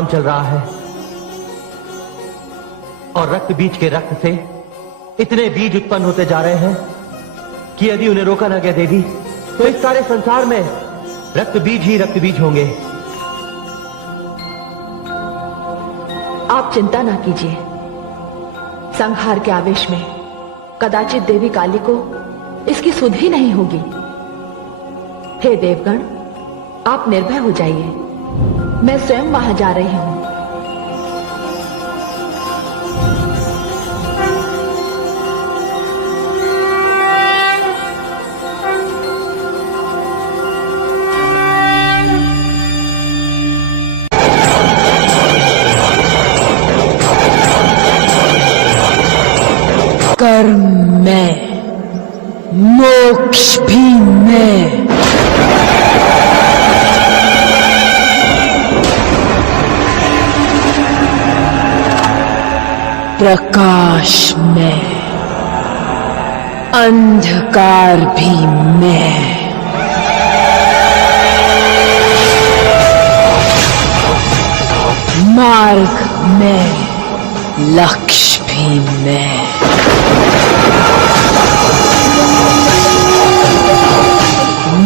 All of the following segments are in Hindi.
काम चल रहा है और रक्त बीज के रक्त से इतने बीज उत्पन्न होते जा रहे हैं कि यदि उन्हें रोका ना गया देवी तो इस सारे संसार में रक्त बीज ही रक्त बीज होंगे। आप चिंता ना कीजिए, संहार के आवेश में कदाचित देवी काली को इसकी सुध ही नहीं होगी। हे देवगण, आप निर्भय हो जाइए, मैं स्वयं वहां जा रही हूं। कर्म में, मोक्ष भी मैं, प्रकाश में, अंधकार भी मैं, मार्ग में, लक्ष्य भी मैं,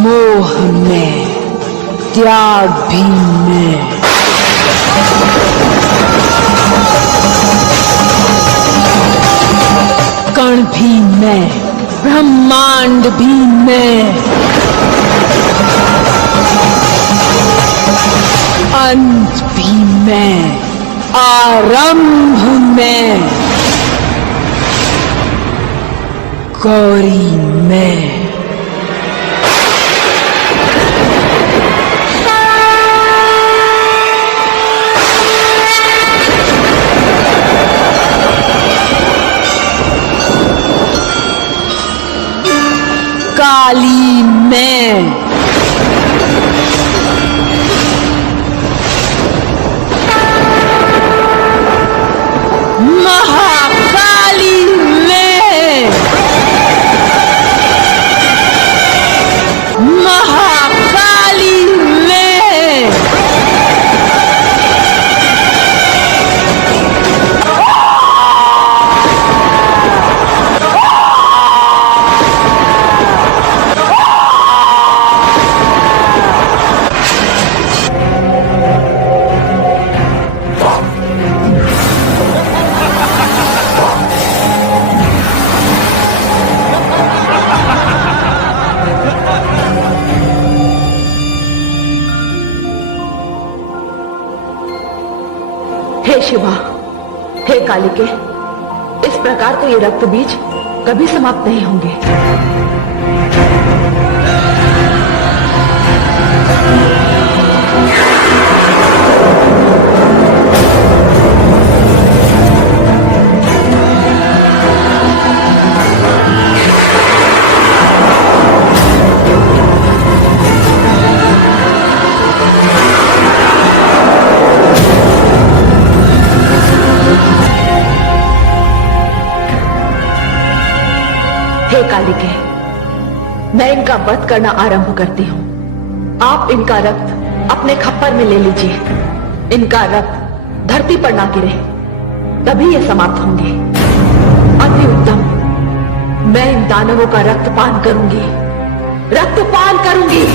मोह में, त्याग भी मैं, कण भी मैं, ब्रह्मांड भी मैं, अंत भी मैं, आरंभ मैं, गौरी मैं। काली मैं, महाकाली मैं, महाकाली मैं, हे शिवा, हे कालिके, इस प्रकार तो ये रक्त बीज कभी समाप्त नहीं होंगे। हे कालिके, मैं इनका वध करना आरंभ करती हूं। आप इनका रक्त अपने खप्पर में ले लीजिए। इनका रक्त धरती पर ना गिरे, तभी ये समाप्त होंगे। अति उत्तम, मैं इन दानवों का रक्तपान करूंगी, रक्तपान करूंगी।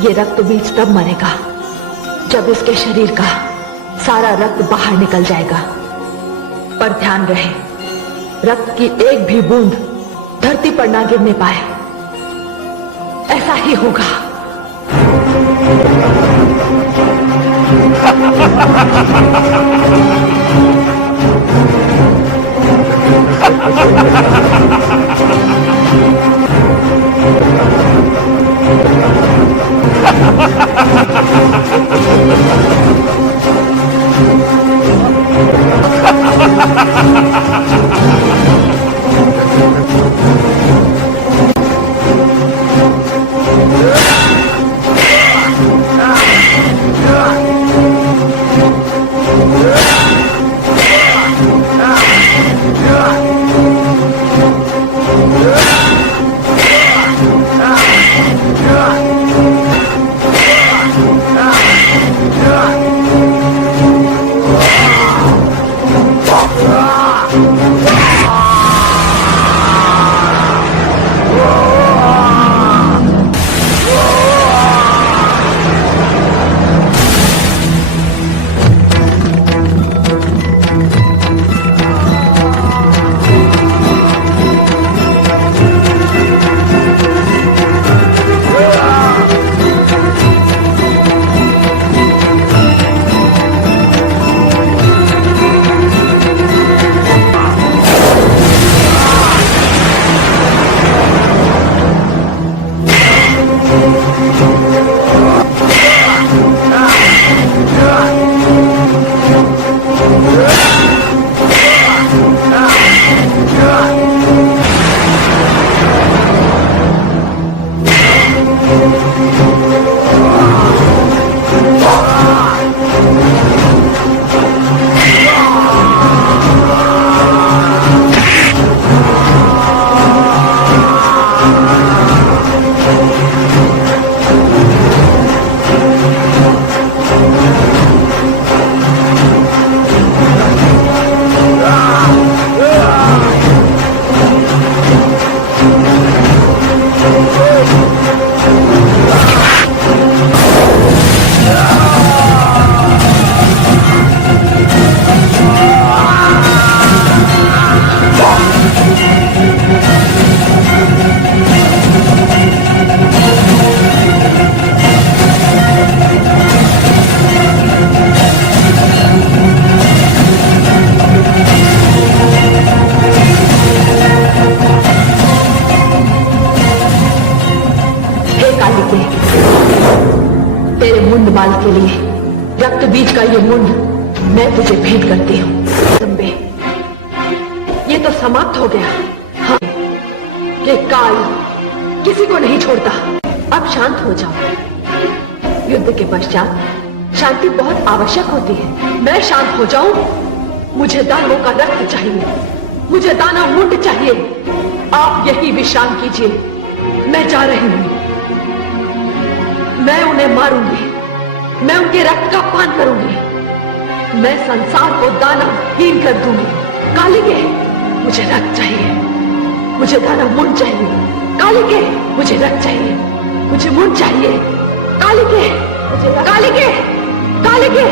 ये रक्त बीज तब मरेगा जब इसके शरीर का सारा रक्त बाहर निकल जाएगा। पर ध्यान रहे, रक्त की एक भी बूंद धरती पर ना गिरने पाए। ऐसा ही होगा। तेरे मुंड बाल के लिए रक्त बीज का ये मुंड मैं तुझे भेंट करती हूँ। जगदम्बे, ये तो समाप्त हो गया। हाँ, ये काल किसी को नहीं छोड़ता। अब शांत हो जाओ। युद्ध के पश्चात शांति बहुत आवश्यक होती है। मैं शांत हो जाऊं? मुझे दानवों का रक्त चाहिए, मुझे दानव मुंड चाहिए। आप यही विश्राम कीजिए, मैं जा रही हूं। मैं उन्हें मारूंगी, मैं उनके रक्त का पान करूंगी, मैं संसार को दानवहीन कर दूंगी। कालिके, मुझे रक्त चाहिए, मुझे दानव मुंड चाहिए। कालिके, मुझे रक्त चाहिए, मुझे मुंड चाहिए। कालिके, मुझे कालिके, कालिके,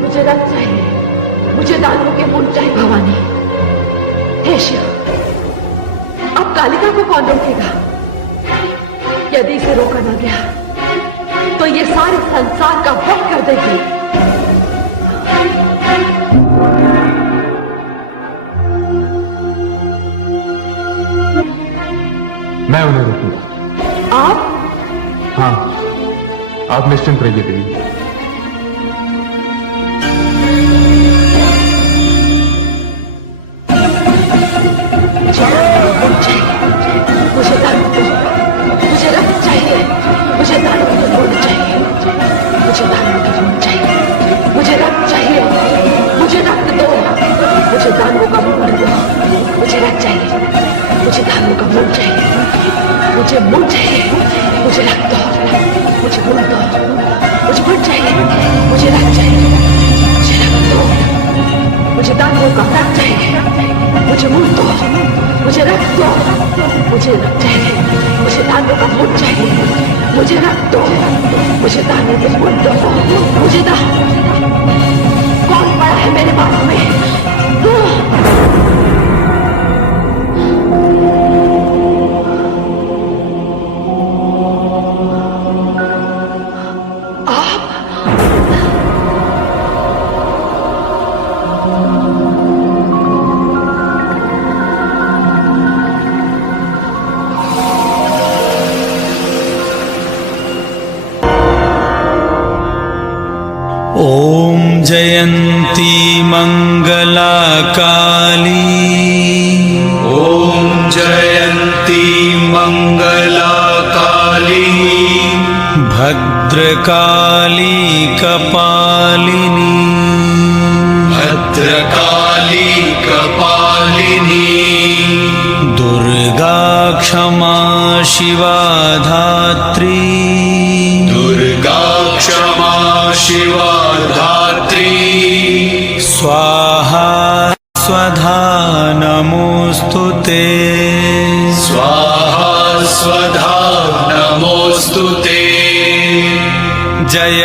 मुझे रक्त चाहिए, मुझे दानवों के मुंड चाहिए। भवानी, हे शिव, अब कालिका को कौन रोकेगा? यदि इसे रोका ना गया तो ये सारे संसार का वध कर देगी। मैं उन्हें रोकूंगा। आप? हाँ, आप निश्चिंत रहिए देवी। मुझे रक्त चाहिए, मुझे दानव के मुंड चाहिए, मुझे दानव के मुंड चाहिए, मुझे रक्त चाहिए, मुझे रक्त दो, मुझे दानवों का मुंड दो, मुझे रक्त चाहिए, मुझे दानवों का मुंड चाहिए, मुझे मुंड चाहिए, मुझे रक्त दो, मुझे मुंड दो, मुझे मुंड मुझे रक्त दो, मुझे रक्त चाहिए, मुझे दानों का खून चाहिए, मुझे रक्त दो, मुझे दानों का खून दो, मुझे दा। कौन पड़ा है मेरे बाबू में? ॐ जयन्ती मंगला काली, ॐ जयन्ती मंगला काली, भद्रकाली कपालिनी, भद्रकाली कपालिनी, दुर्गा क्षमा शिवा धात्री, दुर्गा क्षमा शिवा धात्री, स्वाहा स्वधा नमोस्तुते, स्वाहा स्वधा नमोस्तुते, जय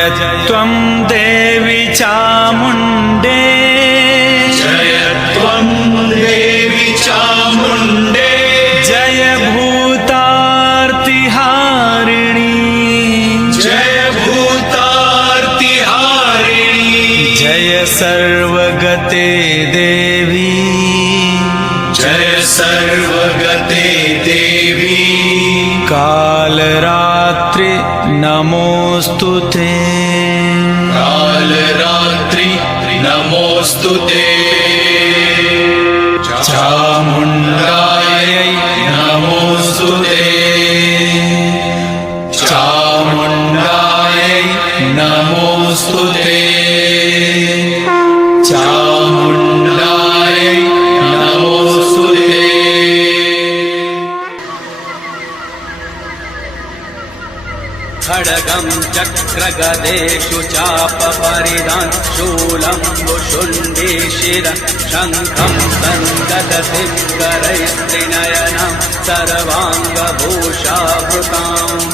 त्वं देवी चामुण्डे, जय त्वं देवी चामुण्डे, जय भूतार्तिहारिणी, जय भूतार्तिहारिणी, जय सर्वगते देवी, जय सर्वगते देवी, कालरात्रि नमोस्तुते, कालरात्रि नमोस्तुते, चामुण्डायै नमोस्तुते, चामुण्डायै नमोस्तुते, चामुण्डायै नमोस्तुते। खड्गं चक्रगदेषु चापपरिधान् शूलं वुशुण्डे शिरः शङ्खं सन्ददसिंहकरैस्त्रिनयनां सर्वाङ्गभूषावृताम्।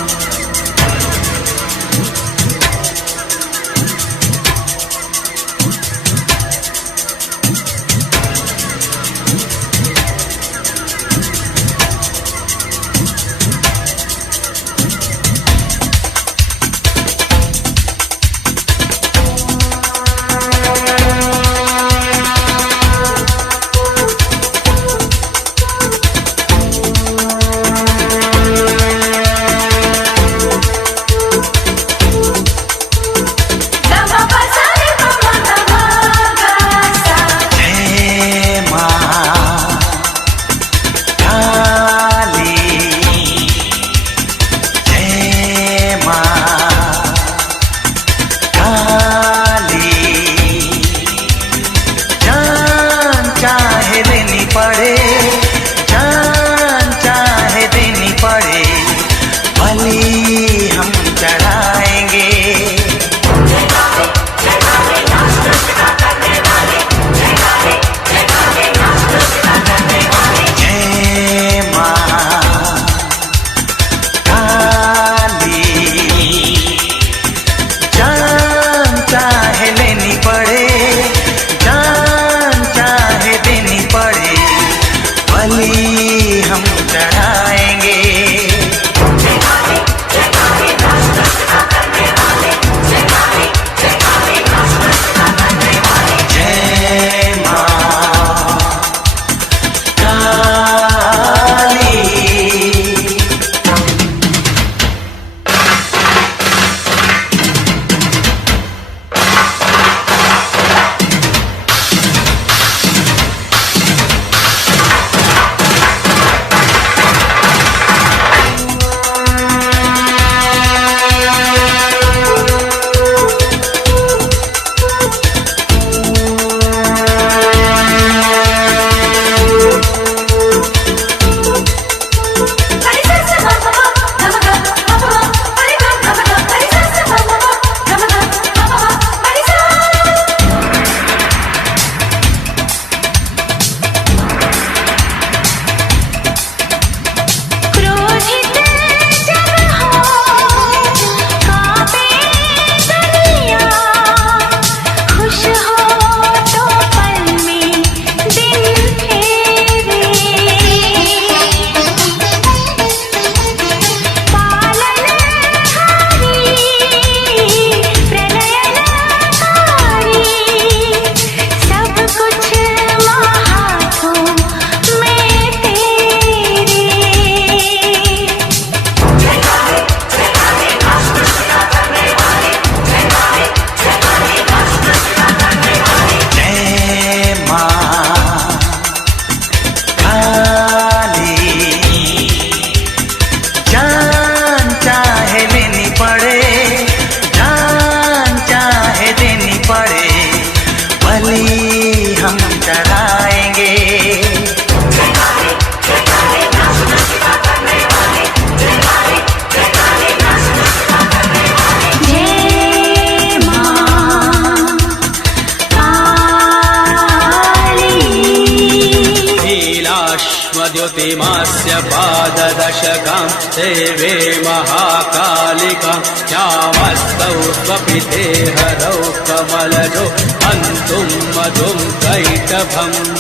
स्वद्युतिमास्य पाददशकां देवे महाकालिकां श्यामस्तौ स्वपिते हरौ कमलजो हन्तुं मधुं कैटभम्